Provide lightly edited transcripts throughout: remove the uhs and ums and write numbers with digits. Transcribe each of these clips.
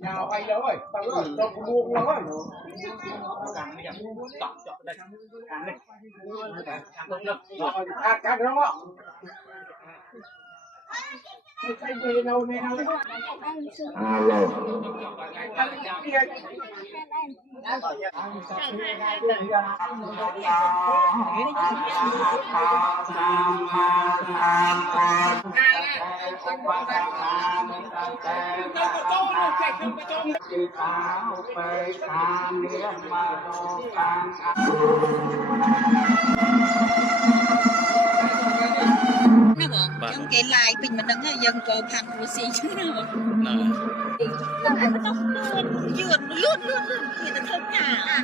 Nào bay đâu rồi, tao rồi, tao cũng mua luôn rồi. Càng bây giờ chọn chọn đây, càng đây, càng đúng không? Cái gì đâu này đâu? Trong cái lại mình mà đứng ở dân cô thằng của sĩ chứ nữa. Nó dườn luôn người ta không nhà.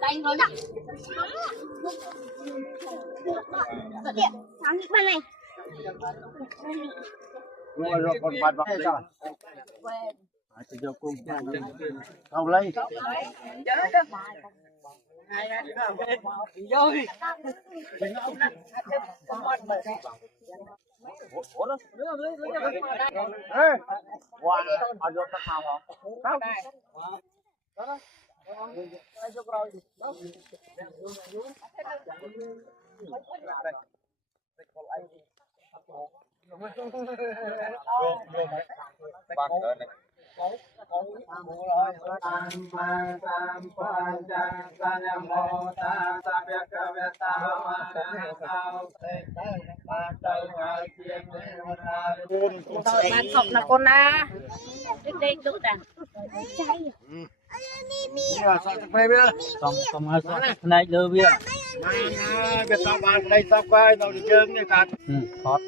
Đánh với nào. Điện, sáng đi bên này. Rồi còn bạn bạn sao? Thì giờ cùng không lấy. Wow, ở chỗ tao hào không? Không. Bạn học là con na. Đây tụi đàn. Chay. Xong này đưa bia. Biết sao bạn đây sao quay đâu đi chơi như thật. Thoát.